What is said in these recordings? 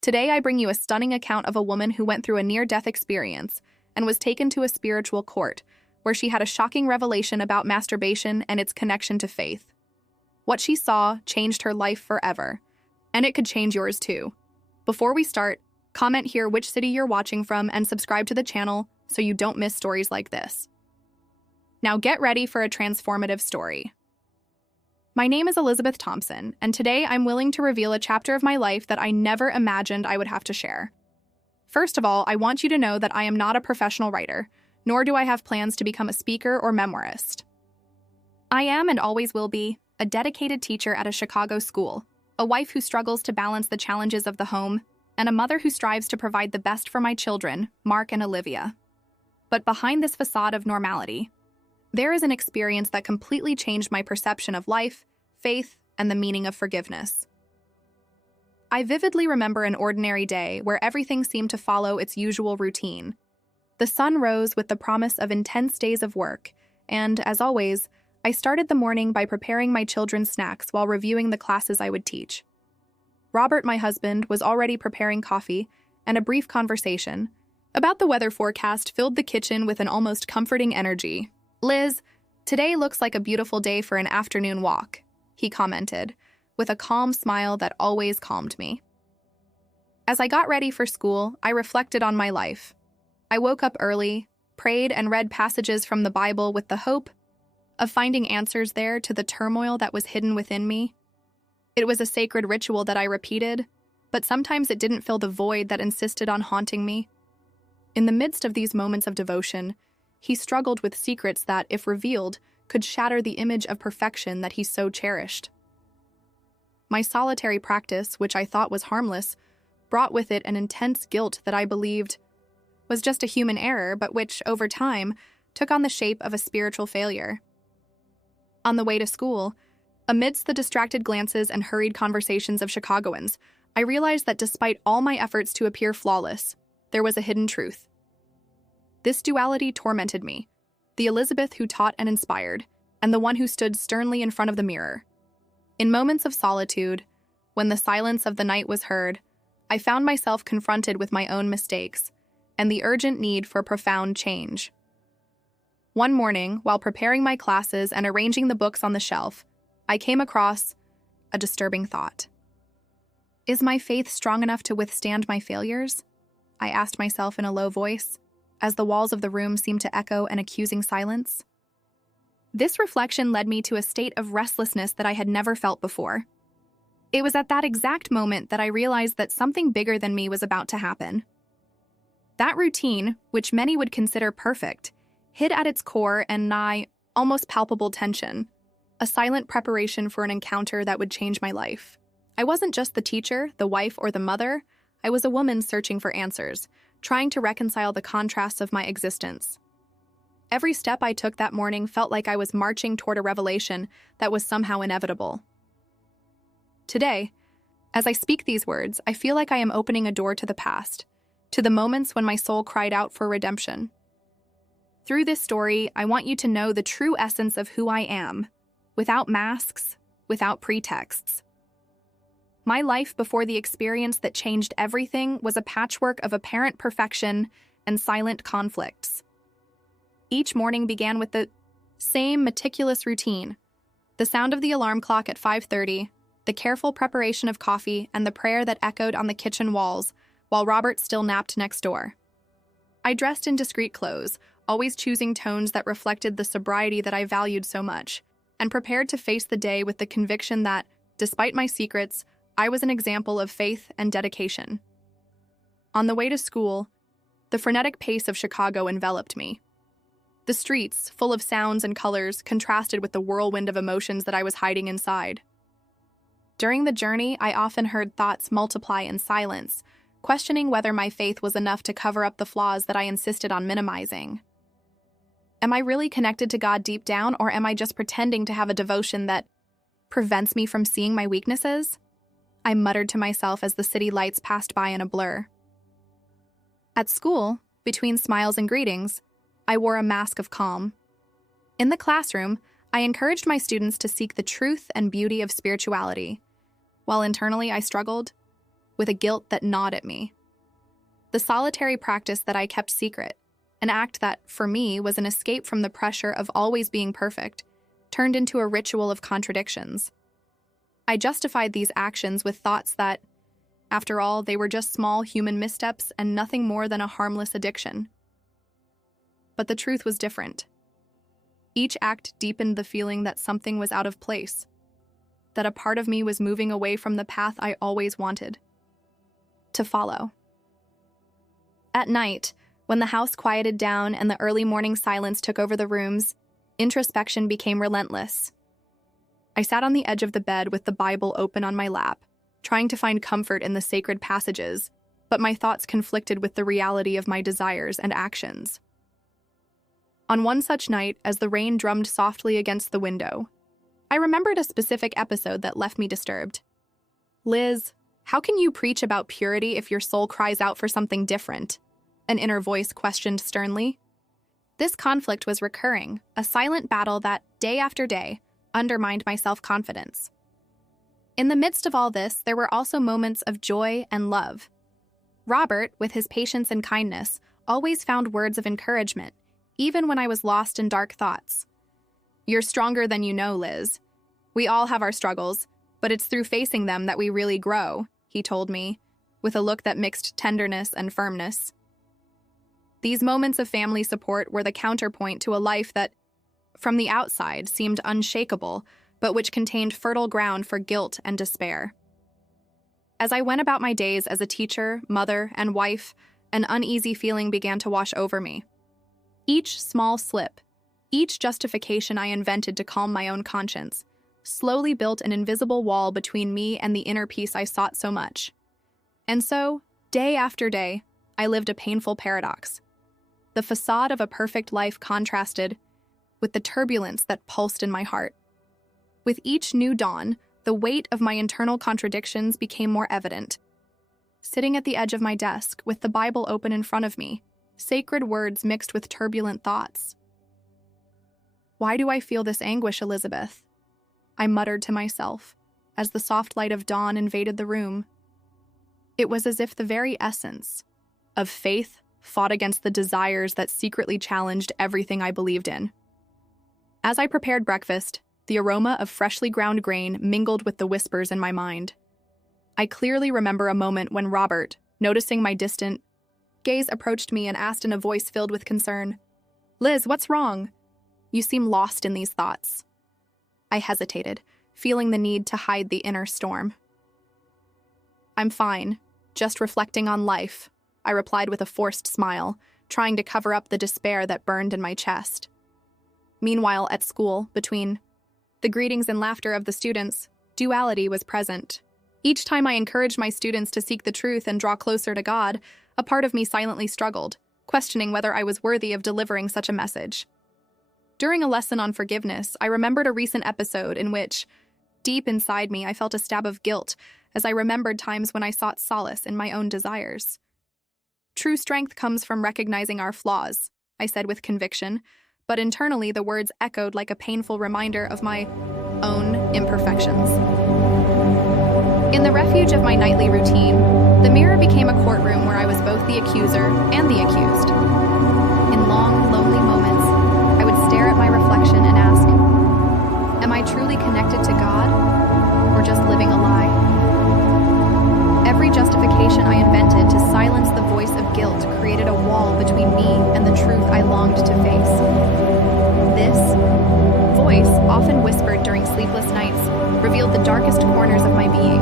Today, I bring you a stunning account of a woman who went through a near-death experience and was taken to a spiritual court, where she had a shocking revelation about masturbation and its connection to faith. What she saw changed her life forever, and it could change yours too. Before we start, comment here which city you're watching from and subscribe to the channel so you don't miss stories like this. Now get ready for a transformative story. My name is Elizabeth Thompson, and today I'm willing to reveal a chapter of my life that I never imagined I would have to share. First of all, I want you to know that I am not a professional writer, nor do I have plans to become a speaker or memoirist. I am, and always will be, a dedicated teacher at a Chicago school, a wife who struggles to balance the challenges of the home, and a mother who strives to provide the best for my children, Mark and Olivia. But behind this facade of normality, there is an experience that completely changed my perception of life, faith, and the meaning of forgiveness. I vividly remember an ordinary day where everything seemed to follow its usual routine. The sun rose with the promise of intense days of work, and, as always, I started the morning by preparing my children's snacks while reviewing the classes I would teach. Robert, my husband, was already preparing coffee, and a brief conversation about the weather forecast filled the kitchen with an almost comforting energy. "Liz, today looks like a beautiful day for an afternoon walk," he commented, with a calm smile that always calmed me. As I got ready for school, I reflected on my life. I woke up early, prayed, and read passages from the Bible with the hope of finding answers there to the turmoil that was hidden within me. It was a sacred ritual that I repeated, but sometimes it didn't fill the void that insisted on haunting me. In the midst of these moments of devotion, he struggled with secrets that, if revealed, could shatter the image of perfection that he so cherished. My solitary practice, which I thought was harmless, brought with it an intense guilt that I believed was just a human error, but which, over time, took on the shape of a spiritual failure. On the way to school, amidst the distracted glances and hurried conversations of Chicagoans, I realized that despite all my efforts to appear flawless, there was a hidden truth. This duality tormented me, the Elizabeth who taught and inspired, and the one who stood sternly in front of the mirror. In moments of solitude, when the silence of the night was heard, I found myself confronted with my own mistakes and the urgent need for profound change. One morning, while preparing my classes and arranging the books on the shelf, I came across a disturbing thought. Is my faith strong enough to withstand my failures? I asked myself in a low voice, as the walls of the room seemed to echo an accusing silence. This reflection led me to a state of restlessness that I had never felt before. It was at that exact moment that I realized that something bigger than me was about to happen. That routine, which many would consider perfect, hid at its core an nigh, almost palpable tension, a silent preparation for an encounter that would change my life. I wasn't just the teacher, the wife, or the mother. I was a woman searching for answers, trying to reconcile the contrasts of my existence. Every step I took that morning felt like I was marching toward a revelation that was somehow inevitable. Today, as I speak these words, I feel like I am opening a door to the past, to the moments when my soul cried out for redemption. Through this story, I want you to know the true essence of who I am, without masks, without pretexts. My life before the experience that changed everything was a patchwork of apparent perfection and silent conflicts. Each morning began with the same meticulous routine: the sound of the alarm clock at 5:30, the careful preparation of coffee, and the prayer that echoed on the kitchen walls while Robert still napped next door. I dressed in discreet clothes, always choosing tones that reflected the sobriety that I valued so much, and prepared to face the day with the conviction that, despite my secrets, I was an example of faith and dedication. On the way to school, the frenetic pace of Chicago enveloped me. The streets, full of sounds and colors, contrasted with the whirlwind of emotions that I was hiding inside. During the journey, I often heard thoughts multiply in silence, questioning whether my faith was enough to cover up the flaws that I insisted on minimizing. Am I really connected to God deep down, or am I just pretending to have a devotion that prevents me from seeing my weaknesses? I muttered to myself as the city lights passed by in a blur. At school, between smiles and greetings, I wore a mask of calm. In the classroom, I encouraged my students to seek the truth and beauty of spirituality, while internally I struggled with a guilt that gnawed at me. The solitary practice that I kept secret, an act that, for me, was an escape from the pressure of always being perfect, turned into a ritual of contradictions. I justified these actions with thoughts that, after all, they were just small human missteps and nothing more than a harmless addiction. But the truth was different. Each act deepened the feeling that something was out of place, that a part of me was moving away from the path I always wanted to follow. At night, when the house quieted down and the early morning silence took over the rooms, introspection became relentless. I sat on the edge of the bed with the Bible open on my lap, trying to find comfort in the sacred passages, but my thoughts conflicted with the reality of my desires and actions. On one such night, as the rain drummed softly against the window, I remembered a specific episode that left me disturbed. "Liz, how can you preach about purity if your soul cries out for something different?" An inner voice questioned sternly. This conflict was recurring, a silent battle that, day after day, undermined my self-confidence. In the midst of all this, there were also moments of joy and love. Robert, with his patience and kindness, always found words of encouragement, even when I was lost in dark thoughts. "You're stronger than you know, Liz. We all have our struggles, but it's through facing them that we really grow," he told me, with a look that mixed tenderness and firmness. These moments of family support were the counterpoint to a life that, from the outside, seemed unshakable, but which contained fertile ground for guilt and despair. As I went about my days as a teacher, mother, and wife, an uneasy feeling began to wash over me. Each small slip, each justification I invented to calm my own conscience, slowly built an invisible wall between me and the inner peace I sought so much. And so, day after day, I lived a painful paradox. The facade of a perfect life contrasted with the turbulence that pulsed in my heart. With each new dawn, the weight of my internal contradictions became more evident. Sitting at the edge of my desk, with the Bible open in front of me, sacred words mixed with turbulent thoughts. "Why do I feel this anguish, Elizabeth?" I muttered to myself, as the soft light of dawn invaded the room. It was as if the very essence of faith fought against the desires that secretly challenged everything I believed in. As I prepared breakfast, the aroma of freshly ground grain mingled with the whispers in my mind. I clearly remember a moment when Robert, noticing my distant gaze, approached me and asked in a voice filled with concern, "Liz, what's wrong? You seem lost in these thoughts." I hesitated, feeling the need to hide the inner storm. "I'm fine, just reflecting on life," I replied with a forced smile, trying to cover up the despair that burned in my chest. Meanwhile, at school, between the greetings and laughter of the students, duality was present. Each time I encouraged my students to seek the truth and draw closer to God, a part of me silently struggled, questioning whether I was worthy of delivering such a message. During a lesson on forgiveness, I remembered a recent episode in which, deep inside me, I felt a stab of guilt as I remembered times when I sought solace in my own desires. "True strength comes from recognizing our flaws," I said with conviction, but internally the words echoed like a painful reminder of my own imperfections. In the refuge of my nightly routine, the mirror became a courtroom where I was both the accuser and the accused. In long, lonely moments, I would stare at my reflection and ask, "Am I truly connected to God, or just living a lie?" Every justification I invented to silence the voice of guilt created a wall between me and the truth I longed to face. This voice, often whispered during sleepless nights, revealed the darkest corners of my being,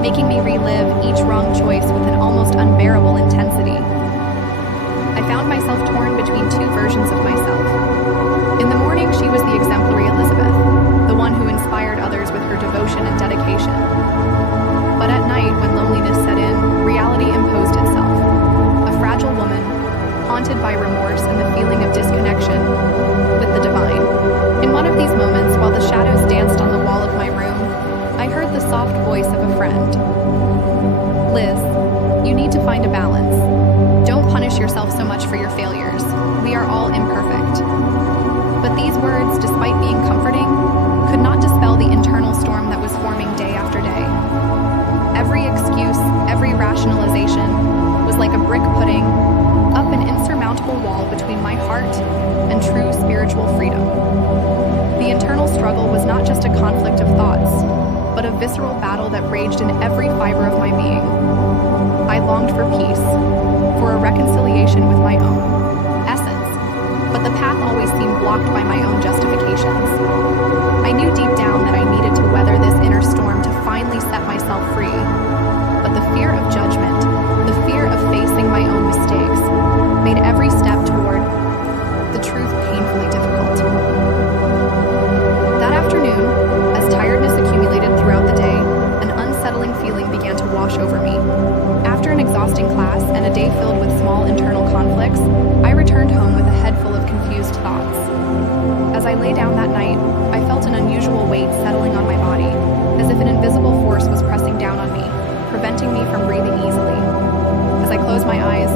making me relive each wrong choice with an almost unbearable intensity. I found myself torn between two versions of myself. In the morning, she was the exemplary Elizabeth, the one who inspired others with her devotion and dedication. But at night, when loneliness set in, reality imposed itself. A fragile woman, haunted by remorse and the feeling of disconnection with the divine. In one of these moments, while the shadows danced on the wall of my room, I heard the soft voice of a friend. "Liz, you need to find a balance. Don't punish yourself so much for your failures. We are all imperfect." But these words, despite being comforting, could not dispel the internal storm that was forming day after day. Every excuse, every rationalization was like a brick putting up an insurmountable wall between my heart and true spiritual freedom. The internal struggle was not just a conflict of thoughts, but a visceral battle that raged in every fiber of my being. I longed for peace, for a reconciliation with my own essence, but the path always seemed blocked by my own justifications. I knew deep down that I needed to weather this inner storm to finally set myself free, but the fear of judgment, the fear of facing my own mistakes, made every step toward the truth painfully difficult. That afternoon, as tiredness accumulated throughout the day, an unsettling feeling began to wash over me. After an exhausting class and a day filled with small internal conflicts, I returned home with a head full of confused thoughts. As I lay down that night, I felt an unusual weight settling on my body, as if an invisible force was pressing down on me, preventing me from breathing easily. As I closed my eyes,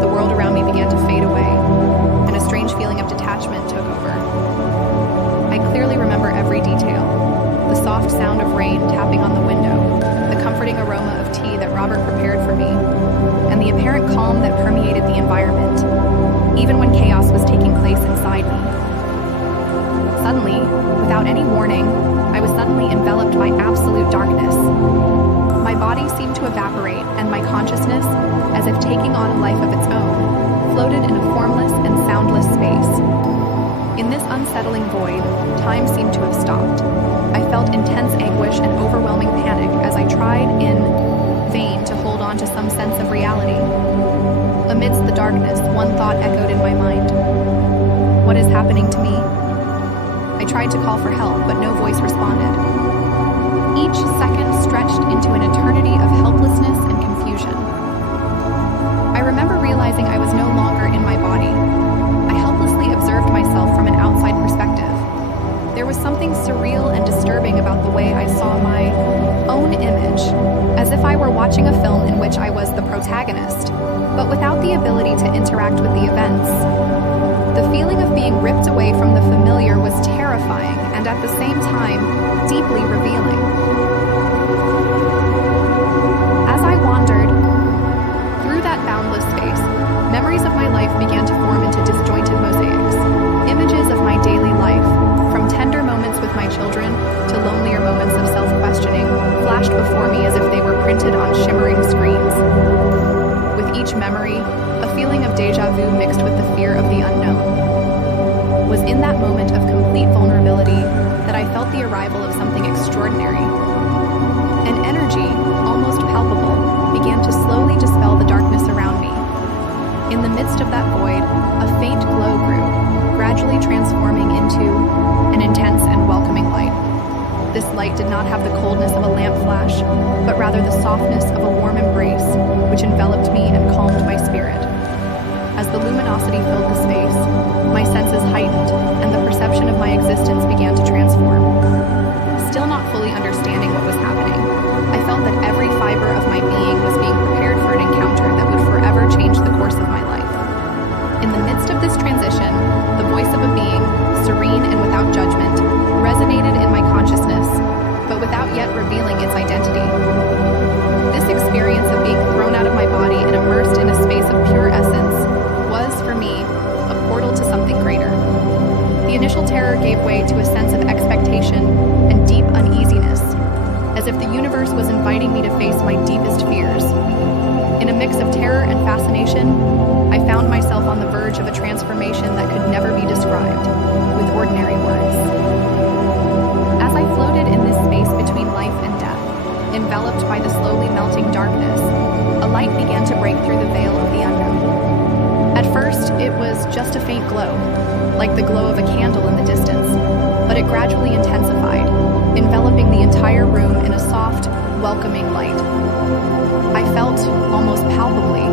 the world around me began to fade away, and a strange feeling of detachment took over. I clearly remember every detail: the soft sound of rain tapping on the window, the comforting aroma of tea that Robert prepared for me, and the apparent calm that permeated the environment, even when chaos was taking place inside me. Suddenly, without any warning, I was suddenly enveloped by absolute darkness. My body seemed to evaporate, and my consciousness, as if taking on a life of its own, floated in a formless and soundless space. In this unsettling void, time seemed to have stopped. I felt intense anguish and overwhelming panic as I tried in vain to hold on to some sense of reality. Amidst the darkness, one thought echoed in my mind: what is happening to me? I tried to call for help, but no voice responded. Each second stretched into an eternity of helplessness and confusion. I remember realizing I was no longer in my body. I helplessly observed myself from an outside perspective. There was something surreal and disturbing about the way I saw my own image, as if I were watching a film in which I was the protagonist, but without the ability to interact with the events. The feeling of being ripped away from the familiar was terrifying and at the same time deeply revealing. As I wandered through that boundless space, memories of my life began to form into disjointed mosaics. Images of my daily life, from tender moments with my children to lonelier moments of self-questioning, flashed before me as if they were printed on shimmering screens. With each memory, a feeling of déjà vu mixed with the fear of the unknown. It was in that moment of complete vulnerability that I felt the arrival of something extraordinary. An energy, almost palpable, began to slowly dispel the darkness around me. In the midst of that void, a faint glow grew, gradually transforming into an intense and welcoming light. This light did not have the coldness of a lamp flash, but rather the softness of a warm embrace, which enveloped me and calmed my spirit. As the luminosity filled the space, my senses heightened, and the perception of my existence began to transform. Still not fully understanding what was happening, I felt that every fiber of my being was being prepared for an encounter that would forever change the course of my life. In the midst of this transition, the voice of a being, serene and without judgment, resonated in my consciousness, but without yet revealing its identity. This experience of being thrown out of my body and immersed in a space of pure essence was, for me, a portal to something greater. The initial terror gave way to a sense of expectation and deep uneasiness, as if the universe was inviting me to face my deepest fears. In a mix of terror and fascination, I found myself on the verge of a transformation that could never be described with ordinary words. As I floated in this space between life and death, enveloped by the slowly melting darkness, a light began to break through the veil of the unknown. At first, it was just a faint glow, like the glow of a candle in the distance, but it gradually intensified, enveloping the entire room in a soft, welcoming light. I felt, almost palpably,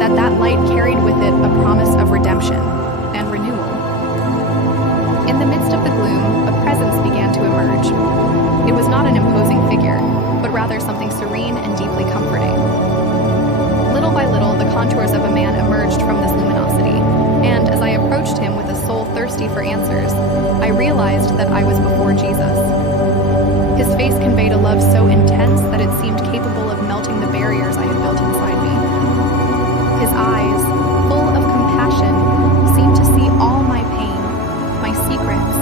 that light carried with it a promise of redemption and renewal. In the midst of the gloom, a presence began to emerge. It was not an imposing figure, but rather something serene and deeply comforting. Little by little, the contours of a man emerged from this luminosity, and as I approached him with a soul thirsty for answers, I realized that I was before Jesus. His face conveyed a love so intense that it seemed capable of melting the barriers I had built inside me. His eyes, full of compassion, seemed to see all my pain, my secrets,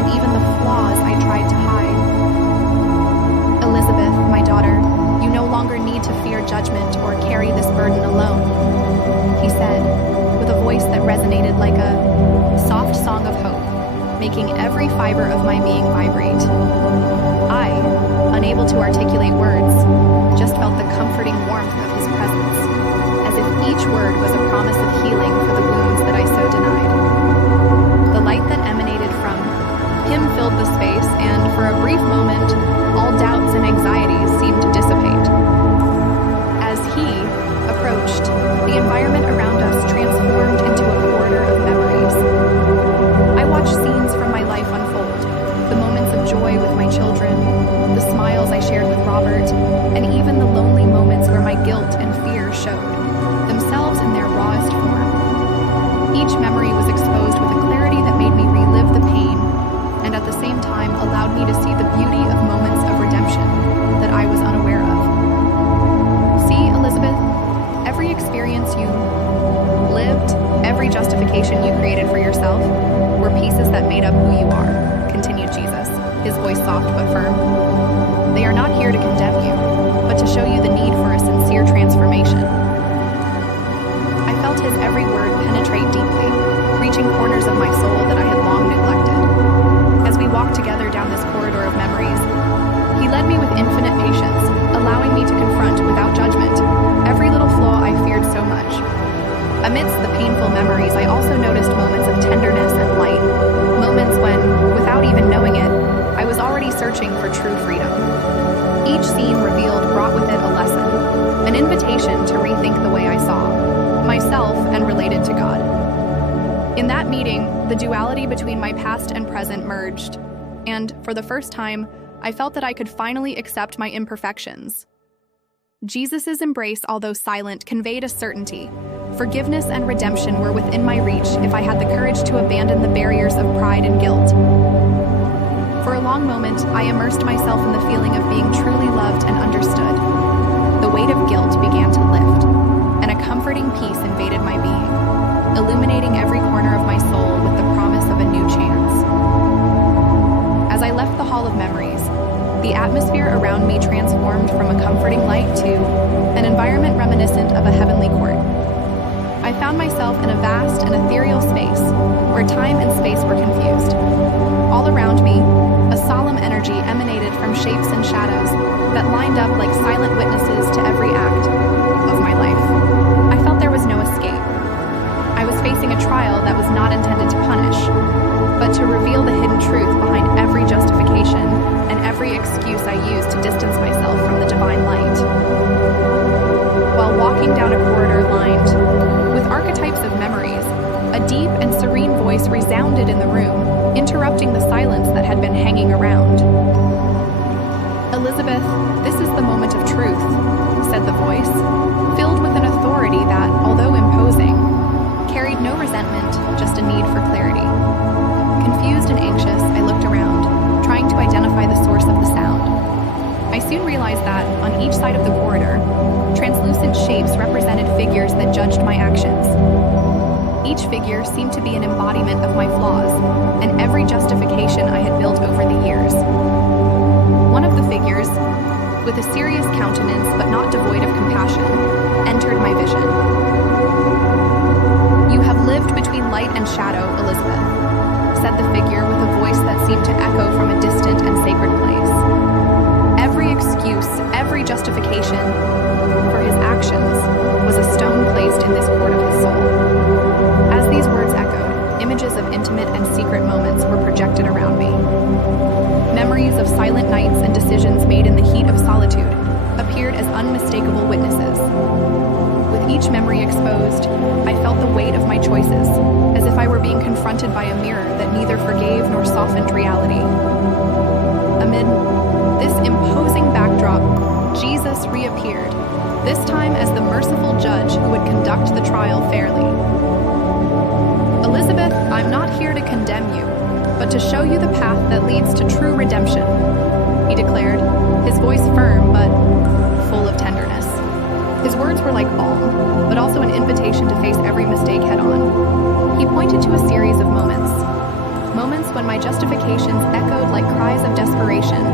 and even the flaws I tried to hide. Elizabeth, my daughter, you no longer need to fear judgment or carry this burden alone, he said, with a voice that resonated like a soft song of hope, making every fiber of my being vibrate. I, unable to articulate words, just felt the comforting warmth of his presence, as if each word was a promise of healing for the wounds that I so denied. The light that emanated from him filled the space, and for a brief moment, all doubts and anxieties seemed to dissipate. As he approached, the environment around us transformed into a corridor of memories. I watched scenes from my life unfold, the moments of joy with my children, the smiles I shared with Robert, and even the lonely moments where my guilt and fear showed themselves in their rawest form. Each memory was exposed with a clarity that made me relive the pain, and at the same time allowed me to see the beauty of moments of redemption that I was unaware of. See, Elizabeth, every experience you lived, every justification you created for yourself, were pieces that made up who you are, continued Jesus, his voice soft but firm. They are not here to condemn you, but to show you the need for a sincere transformation. I felt his every word penetrate deeply, reaching corners of my soul that I had long neglected. As we walked together down this corridor of memories, he led me with infinite patience, allowing me to confront without judgment every little flaw I feared so much. Amidst the painful memories, I also noticed moments of tenderness and light, moments when, without even knowing it, I was already searching for true freedom. Each scene revealed brought with it a lesson, an invitation to rethink the way I saw myself and related to God. In that meeting, the duality between my past and present merged, and for the first time, I felt that I could finally accept my imperfections. Jesus' embrace, although silent, conveyed a certainty. Forgiveness and redemption were within my reach if I had the courage to abandon the barriers of pride and guilt. For a long moment, I immersed myself in the feeling of being truly loved and understood. The weight of guilt began to lift, and a comforting peace invaded my being, illuminating every corner of my soul with the promise of a new chance. As I left the Hall of Memories, the atmosphere around me transformed from a comforting light to an environment reminiscent of a heavenly court. I found myself in a vast and ethereal space where time and space were confused. All around me, a solemn energy emanated from shapes and shadows that lined up like silent witnesses to every act of my life. I felt there was no escape. I was facing a trial that was not intended to punish, but to reveal the hidden truth behind every justification and every excuse I used to distance myself from the divine light. While walking down a corridor lined with archetypes of memories, a deep and serene voice resounded in the room, interrupting the silence that had been hanging around. Elizabeth, this is the moment of truth, said the voice, filled with an authority that, although imposing, carried no resentment, just a need for clarity. Confused and anxious, I looked around, trying to identify the source of the sound. I soon realized that, on each side of the corridor, translucent shapes represented figures that judged my actions. Each figure seemed to be an embodiment of my flaws, and every justification I had built over the years. One of the figures, with a serious countenance but not devoid of compassion, entered my vision. "You have lived between light and shadow, Elizabeth," said the figure with a voice that seemed to echo from a distant and sacred place. Every excuse, every justification for his actions was a stone placed in this court of his soul. As these words echoed, images of intimate and secret moments were projected around me. Memories of silent nights and decisions made in the heat of solitude appeared as unmistakable witnesses. With each memory exposed, I felt the weight of my choices, as if I were being confronted by a mirror that neither forgave nor softened reality. Amid this imposing backdrop, Jesus reappeared, this time as the merciful judge who would conduct the trial fairly. "Elizabeth, I'm not here to condemn you, but to show you the path that leads to true redemption. he declared, his voice firm but full of tenderness. His words were like balm, but also an invitation to face every mistake head-on. He pointed to a series of moments when my justifications echoed like cries of desperation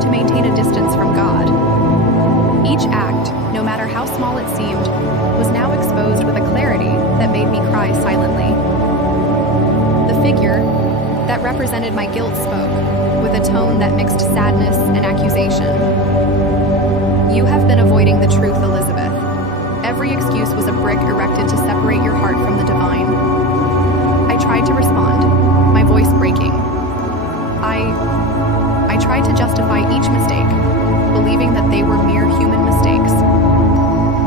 to maintain a distance from God. Each act, no matter how small it seemed, was now exposed with a clarity that made me cry silently. The figure that represented my guilt spoke, with a tone that mixed sadness and accusation. "You have been avoiding the truth, Elizabeth. Every excuse was a brick erected to separate your heart from the divine." I tried to respond, my voice breaking. I tried to justify each mistake, believing that they were mere human mistakes.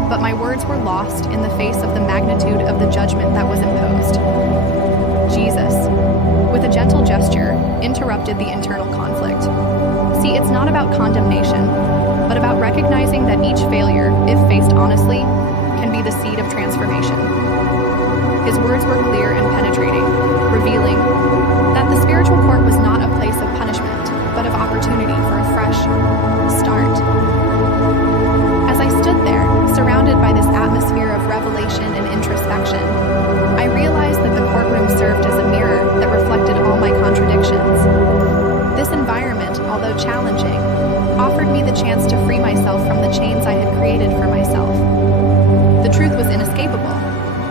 But my words were lost in the face of the magnitude of the judgment that was imposed. Jesus, with a gentle gesture, interrupted the internal conflict. See, it's not about condemnation, but about recognizing that each failure, if faced honestly, can be the seed of transformation. His words were clear and penetrating, revealing that the spiritual court was not a place of punishment, but of opportunity for a fresh start. As I stood there, surrounded by this atmosphere of revelation and introspection, I realized that the courtroom served as a mirror that reflected all my contradictions. This environment, although challenging, offered me the chance to free myself from the chains I had created for myself. The truth was inescapable,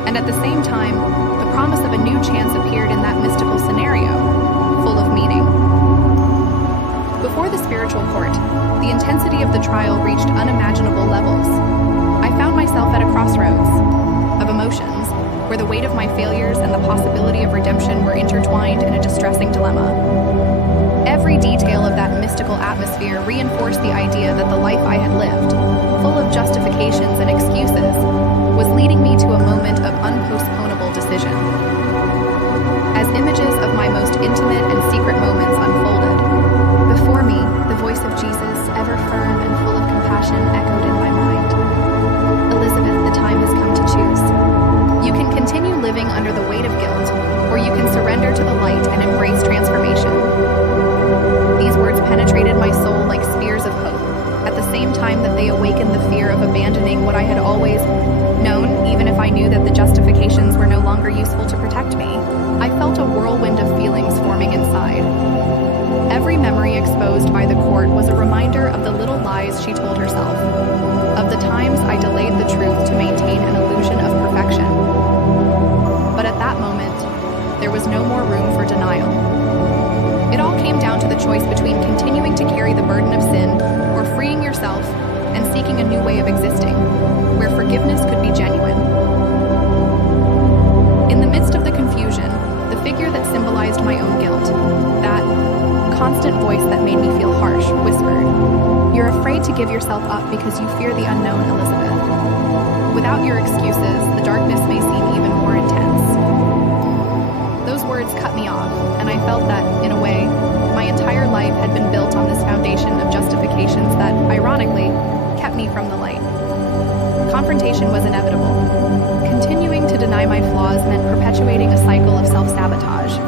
and at the same time, the promise of a new chance appeared in that mystical scenario, full of meaning. Before the spiritual court, the intensity of the trial reached unimaginable levels. I found myself at a crossroads of emotions, where the weight of my failures and the possibility of redemption were intertwined in a distressing dilemma. Every detail of that mystical atmosphere reinforced the idea that the life I had lived, full of justifications and excuses, was leading me to a moment of unpostponable decision. As images of my most intimate and secret moments unfolded, before me, the voice of Jesus, ever firm and full of compassion, echoed in my mind. "Elizabeth, the time has come to choose. You can continue living under the weight of guilt, or you can surrender to the light and embrace transformation." These words penetrated my soul like spears of hope, at the same time that they awakened the fear of abandoning what I had always known, even if I knew that the justifications were no longer useful to protect me. I felt a whirlwind of feelings forming inside. Every memory exposed by the court was a reminder of the little lies she told herself, of the times I delayed the truth to maintain an illusion of perfection. But at that moment, there was no more room for denial. It all came down to the choice between continuing to carry the burden of sin or freeing yourself and seeking a new way of existing, where forgiveness could be genuine. In the midst of the confusion, the figure that symbolized my own guilt, that constant voice that made me feel harsh, whispered, "You're afraid to give yourself up because you fear the unknown, Elizabeth. Without your excuses, the darkness may seem even more intense." Those words cut me off, and I felt that, in a way, my entire life had been built on this foundation of justifications that, ironically, kept me from the light. Confrontation was inevitable. Continuing to deny my flaws meant perpetuating a cycle of self-sabotage,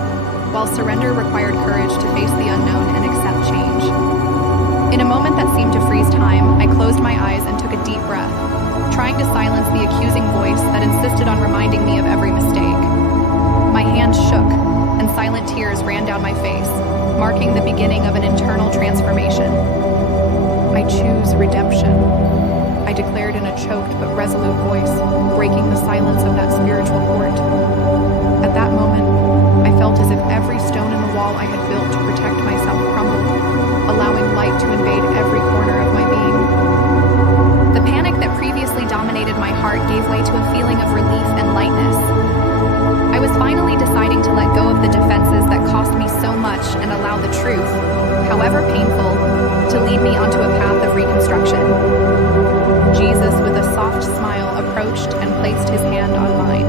while surrender required courage to face the unknown and accept change. In a moment that seemed to freeze time, I closed my eyes and took a deep breath, trying to silence the accusing voice that insisted on reminding me of every mistake. My hands shook, and silent tears ran down my face, marking the beginning of an internal transformation. "I choose redemption," I declared in a choked but resolute voice, breaking the silence of that spiritual court. At that moment, I felt as if every stone in the wall I had built to protect myself crumbled, allowing light to invade every corner of my being. The panic that previously dominated my heart gave way to a feeling of relief and lightness. I was finally deciding to let go of the defenses that cost me so much and allow the truth, however painful, to lead me onto a path of reconstruction. Jesus, with a soft smile, approached and placed his hand on mine.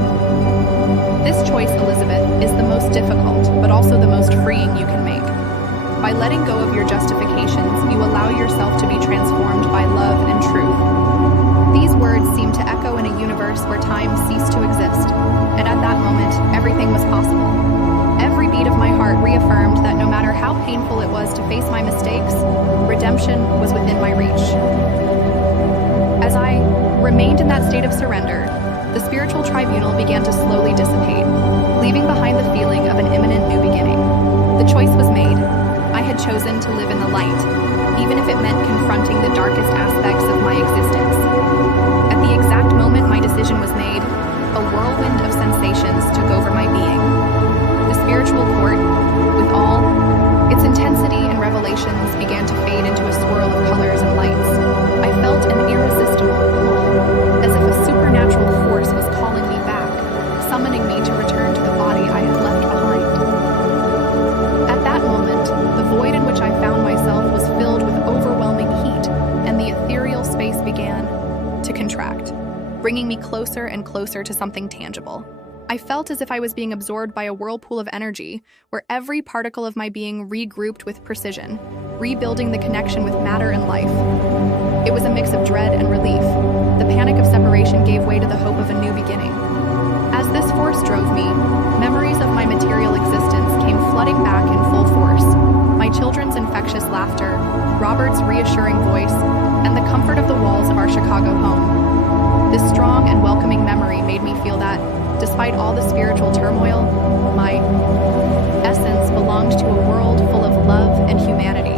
"This choice, Elizabeth, is the most difficult, but also the most freeing you can make. By letting go of your justifications, you allow yourself to be transformed by love and truth." These words seemed to echo in a universe where time ceased to exist, and at that moment, everything was possible. Every beat of my heart reaffirmed that no matter how how painful it was to face my mistakes, redemption was within my reach. As I remained in that state of surrender, the spiritual tribunal began to slowly dissipate, leaving behind the feeling of an imminent new beginning. The choice was made. I had chosen to live in the light, even if it meant confronting the darkest aspects of my existence. At the exact moment my decision was made, a whirlwind of sensations took over my being. The spiritual court, with all its intensity and revelations, began to fade into a swirl of colors and lights. I felt an irresistible pull, as if a supernatural force was calling me back, summoning me to return to the body I had left behind. At that moment, the void in which I found myself was filled with overwhelming heat, and the ethereal space began to contract, bringing me closer and closer to something tangible. I felt as if I was being absorbed by a whirlpool of energy, where every particle of my being regrouped with precision, rebuilding the connection with matter and life. It was a mix of dread and relief. The panic of separation gave way to the hope of a new beginning. As this force drove me, memories of my material existence came flooding back in full force. My children's infectious laughter, Robert's reassuring voice, and the comfort of the walls of our Chicago home. This strong and welcoming memory made me feel that, despite all the spiritual turmoil, my essence belonged to a world full of love and humanity.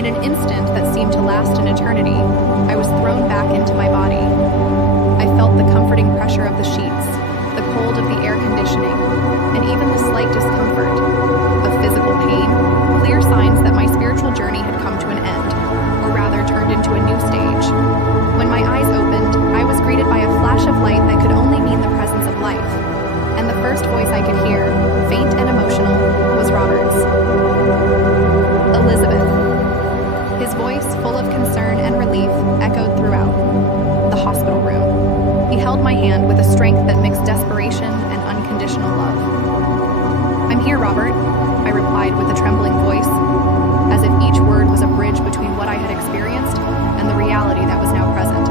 In an instant that seemed to last an eternity, I was thrown back into my body. I felt the comforting pressure of the sheets, the cold of the air conditioning, and even the slight discomfort of physical pain, clear signs that my spiritual journey had come to an end, or rather turned into a new stage. When my eyes opened, I was greeted by a flash of light that could only mean the presence of life, and the first voice I could hear, faint and emotional, was Robert's. Elizabeth. His voice, full of concern and relief, echoed throughout the hospital room. He held my hand with a strength that mixed desperation and unconditional love. "I'm here, Robert," I replied with a trembling voice, as if each word was a bridge between what I had experienced and the reality that was now present.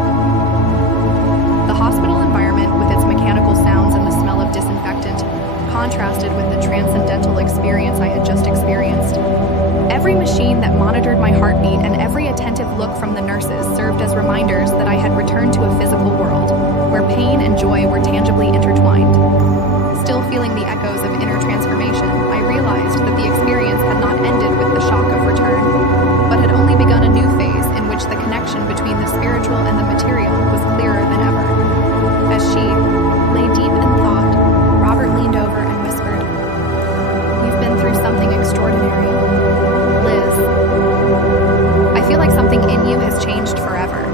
The hospital environment, with its mechanical sounds and the smell of disinfectant, contrasted with the transcendental experience I had just experienced. Every machine that monitored my heartbeat and every attentive look from the nurses served as reminders that I had returned to a physical world, where pain and joy were tangibly intertwined. Still feeling the echoes of inner transformation, I realized that the experience had not ended with the shock of return, but had only begun a new phase in which the connection between the spiritual and the material was clearer than ever. As she lay deep in thought, Robert leaned over and whispered, "You've been through something extraordinary, Liz. I feel like something in you has changed forever."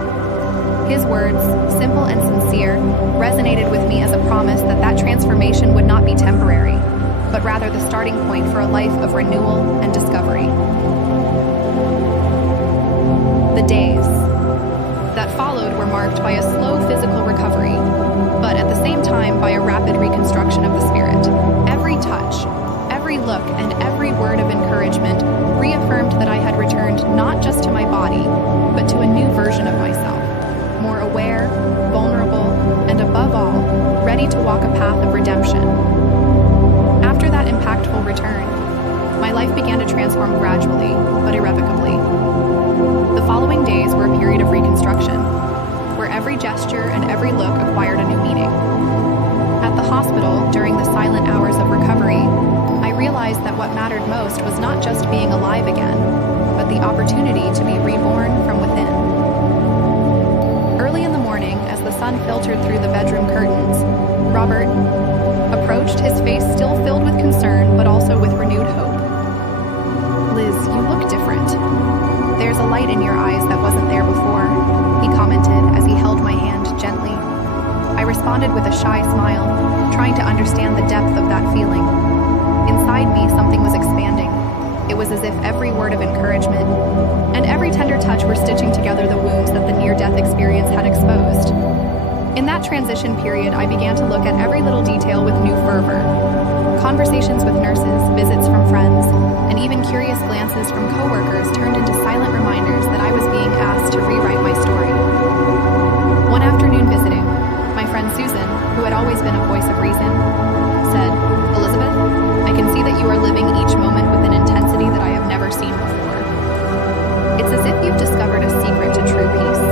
His words, simple and sincere, resonated with me as a promise that that transformation would not be temporary, but rather the starting point for a life of renewal and discovery. The days that followed were marked by a slow physical recovery, but at the same time by a rapid reconstruction of the spirit. Every touch, every look, and every word of encouragement reaffirmed that I had returned not just to my body, but to a new version of myself, more aware, vulnerable, and above all, ready to walk a path of redemption. After that impactful return, my life began to transform gradually, but irrevocably. The following days were a period of reconstruction, where every gesture and every look acquired a new meaning. At the hospital, during the silent hours of recovery, I realized that what mattered most was not just being alive again, but the opportunity to be reborn from within. Early in the morning, as the sun filtered through the bedroom curtains, Robert approached, his face still filled with concern, but also with renewed hope. "Liz, you look different. There's a light in your eyes that wasn't there before," he commented as he held my hand gently. I responded with a shy smile, trying to understand the depth of that feeling. Inside me, something was expanding. It was as if every word of encouragement and every tender touch were stitching together the wounds that the near-death experience had exposed. In that transition period, I began to look at every little detail with new fervor. Conversations with nurses, visits from friends, and even curious glances from coworkers turned into silent reminders that I was being asked to rewrite my story. One afternoon visiting, my friend Susan, who had always been a voice of reason, said, "Elizabeth, I can see that you are living each moment with an intensity that seen before. It's as if you've discovered a secret to true peace.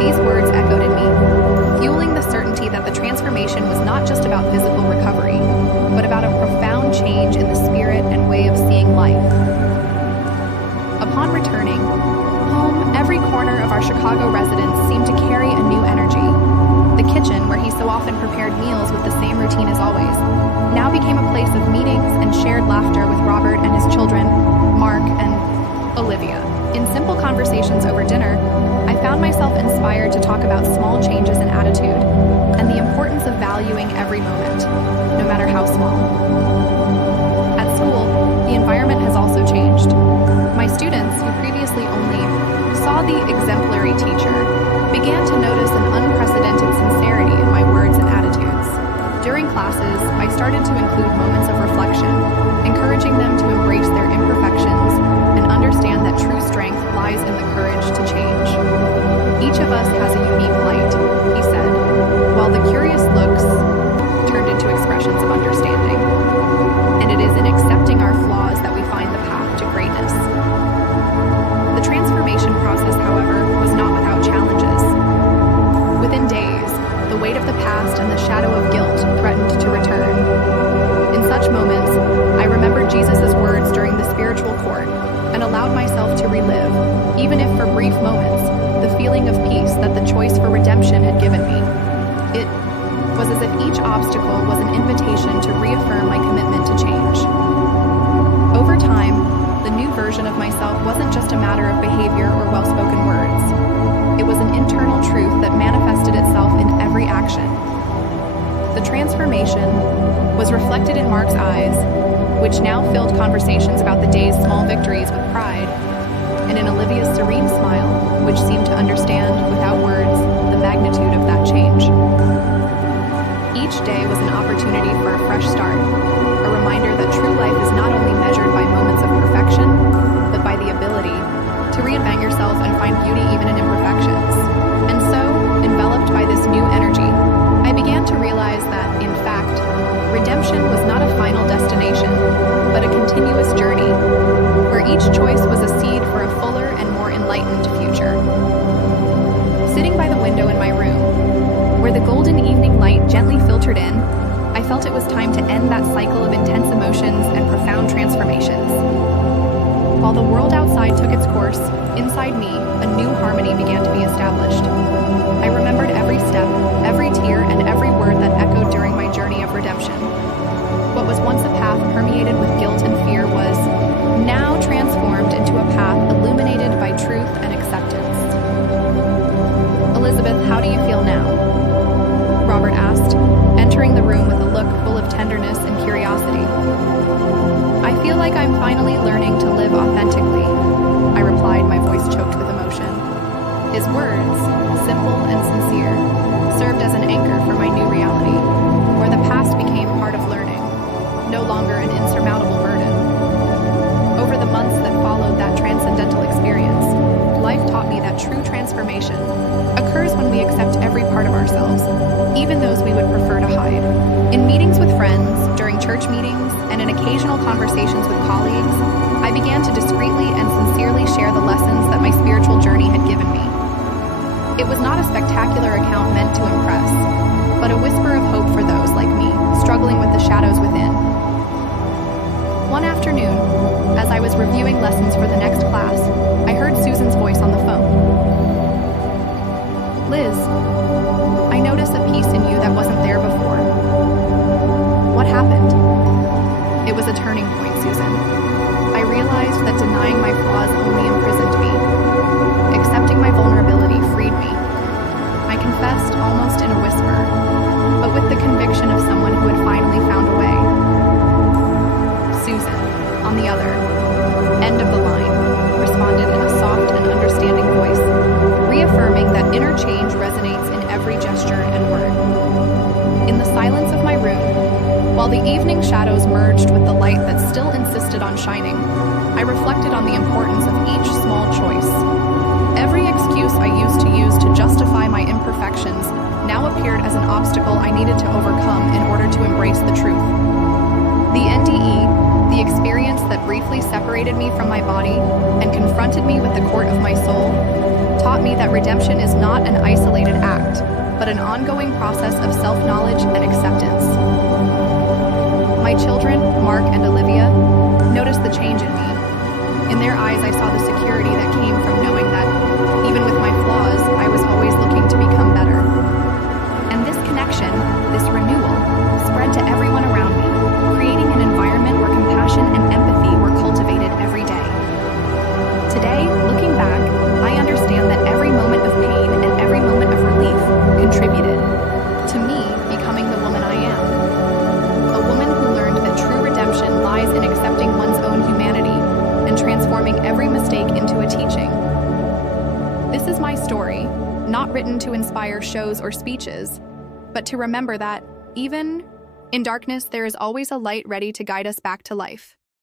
These words echoed in me, fueling the certainty that the transformation was not just about physical recovery, but about a profound change in the spirit and way of seeing life. Upon returning home, every corner of our Chicago residence seemed to carry a new energy. The kitchen, where he so often prepared meals with the same routine as always, now became a place of meetings and shared laughter with Robert and his children, Mark and Olivia. In simple conversations over dinner, I found myself inspired to talk about small changes in attitude and the importance of valuing every moment, no matter how small. At school, the environment has also changed. My students, who previously only saw the exemplary teacher, began to notice an unprecedented sincerity in my words and attitudes. During classes, I started to include moments of reflection, encouraging them to embrace their imperfections and understand that true strength lies in the courage to change. Each of us has a unique light, he said, while the curious looks turned into expressions of understanding. And it is in accepting our flaws that we find the path to greatness. The transformation process, however, was not without challenges. Within days, the weight of the past and the shadow of guilt threatened to return. In such moments, I remembered Jesus' words during the spiritual court and allowed myself to relive, even if for brief moments, the feeling of peace that the choice for redemption had given me. It was as if each obstacle was an invitation to reaffirm my commitment to change. Over time, the new version of myself wasn't just a matter of behavior or well-spoken words. It was an internal truth that manifested itself in every action. The transformation was reflected in Mark's eyes, which now filled conversations about the day's small victories with pride, and in Olivia's serene smile, which seemed to understand, without words, the magnitude of that change. Each day was an opportunity for a fresh start, a reminder that true life is not only measured by moments of perfection, but by the ability to reinvent yourself and find beauty even in imperfections. And so, enveloped by this new energy, I began to realize that, in fact, redemption was not a final destination, but a continuous journey, where each choice was a seed for a fuller and more enlightened future. Sitting by the window in my room, where the golden evening light gently filtered in, I felt it was time to end that cycle of intense emotions and profound transformations. While the world outside took its course, inside me, a new harmony began to be established. I remembered every step, every tear, and every word that echoed during my journey of redemption. What was once a path permeated with guilt and fear was now transformed into a path illuminated by truth and acceptance. Elizabeth, how do you feel now? Robert asked, entering the room with a look full of tenderness and curiosity. I feel like I'm finally learning to live authentically, I replied, my voice choked with emotion. His words, simple and sincere, served as an anchor for my new reality, where the past became part of learning, no longer an insurmountable burden. Over the months that followed that transcendental experience, life taught me that true transformation occurs when we accept every part of ourselves, even those we would prefer to hide. In meetings with friends, during church meetings, and in occasional conversations with colleagues, I began to discreetly and sincerely share the lessons that my spiritual journey had given me. It was not a spectacular account meant to impress, but a whisper of hope for those like me, struggling with the shadows within. One afternoon, as I was reviewing lessons for the next class, I heard Susan's voice on the phone. Liz, I notice a piece in you that wasn't there before. What happened? It was a turning point, Susan. I realized that denying my flaws only imprisoned me. Accepting my vulnerability freed me. I confessed almost in a whisper, but with the conviction of someone who had finally found a way. Susan, on the other end of the line, responded in a soft and understanding voice, reaffirming that inner change resonates in every gesture and word. In the silence of my room, while the evening shadows merged with the light that still insisted on shining, I reflected on the importance of each small choice. Every excuse I used to justify my imperfections now appeared as an obstacle I needed to overcome in order to embrace the truth. The NDE, the The experience that briefly separated me from my body and confronted me with the court of my soul taught me that redemption is not an isolated act, but an ongoing process of self-knowledge and acceptance. My children, Mark and Olivia, noticed the change in me. In their eyes, I saw the security that came from knowing that, even with my flaws, I was always looking to become better. And this connection, this renewal, spread to everyone around me, creating an environment where compassion and empathy were cultivated every day. Today, looking back, I understand that every moment of pain and every moment of relief contributed to me becoming the woman I am. A woman who learned that true redemption lies in accepting one's own humanity and transforming every mistake into a teaching. This is my story, not written to inspire shows or speeches, but to remember that, even in darkness, there is always a light ready to guide us back to life.